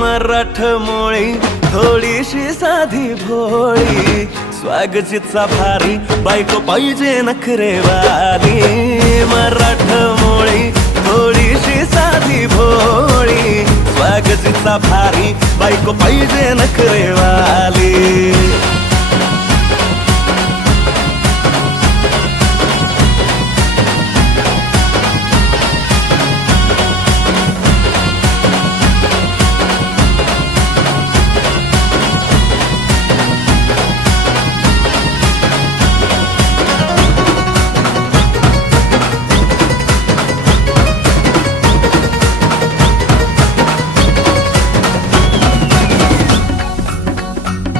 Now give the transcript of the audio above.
मराठमोळी थोडीशी साधी भोळी, स्वागतीचा भारी बायको पाहिजे नखरेवाली. मराठमोळी थोडीशी साधी भोळी, स्वागतीचा भारी बायको पाहिजे नखरेवाली.